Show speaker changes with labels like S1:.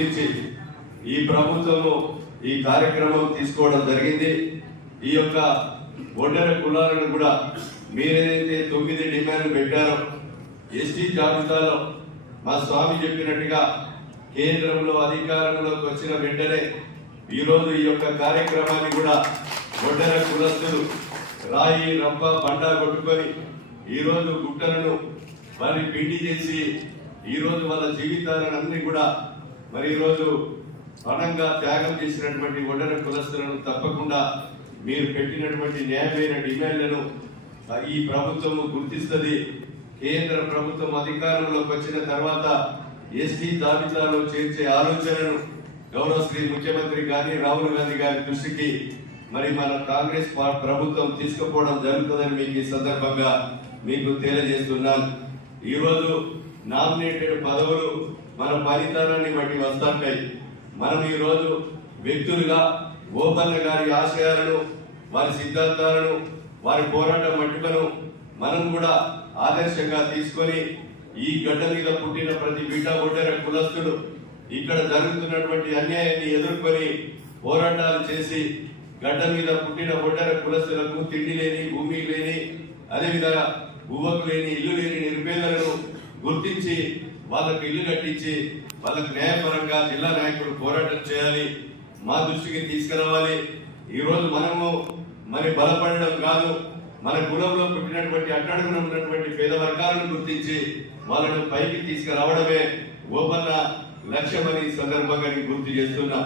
S1: ఈ ప్రభుత్వము ఈ కార్యక్రమం తీసుకోవడం జరిగింది. ఈ యొక్క ఒంటర కులాలను కూడా మీరేదైతే తొమ్మిది డిమాండ్లు పెట్టారో ఎస్టీ జాబితాలో మా స్వామి చెప్పినట్టుగా కేంద్రంలో అధికారంలోకి వచ్చిన వెంటనే ఈరోజు ఈ యొక్క కార్యక్రమాన్ని కూడా ఒంటర కులస్తులు రాయి రంప పంట కొట్టుకొని ఈ రోజు గుట్టలను వారిని పిండి చేసి ఈరోజు వాళ్ళ జీవితాలను అన్ని కూడా మరి ఈరోజు రోజు త్యాగం చేసినటువంటి ఒంటరి కులస్తులను తప్పకుండా మీరు పెట్టినటువంటి న్యాయమైన డిమాండ్లను ఈ ప్రభుత్వము గుర్తిస్తుంది. కేంద్ర ప్రభుత్వం అధికారంలోకి వచ్చిన తర్వాత ఎస్టీ జాబితాలో చేర్చే ఆలోచనను గౌరవ శ్రీ ముఖ్యమంత్రి గాంధీ రాహుల్ గాంధీ గారి దృష్టికి మరి మన కాంగ్రెస్ ప్రభుత్వం తీసుకుపోవడం జరుగుతుందని మీకు ఈ సందర్భంగా మీకు తెలియజేస్తున్నాను. ఈరోజు నామినేటెడ్ పదవులు మన ఫలితాన్ని బట్టి వస్తుంటాయి. మనం ఈరోజు వ్యక్తులుగా గోపన్న గారి ఆశయాలను వారి సిద్ధాంతాలను వారి పోరాట మట్టుకను మనం కూడా ఆదర్శంగా తీసుకొని ఈ గడ్డ మీద పుట్టిన ప్రతి బిడ్డ ఒడ్డర కులస్తుడు ఇక్కడ జరుగుతున్నటువంటి అన్యాయాన్ని ఎదుర్కొని పోరాటాలు చేసి గడ్డ మీద పుట్టిన ఒడ్డర కులస్తులకు తిండి లేని భూమి లేని అదేవిధంగా భూవకు లేని ఇల్లు లేని నిర్పేదలను గుర్తించి వాళ్ళకు ఇల్లు కట్టించి వాళ్ళకు న్యాయపరంగా జిల్లా నాయకుడు పోరాటం చేయాలి మా దృష్టికి తీసుకురావాలి. ఈరోజు మనము మరి బలపడడం కాదు మన కులంలో పుట్టినటువంటి అట్టడుగున ఉన్నటువంటి పేద వర్గాలను గుర్తించి వాళ్ళను పైకి తీసుకురావడమే గోపన్న లక్ష్యమని ఈ సందర్భంగా గుర్తు చేస్తున్నా.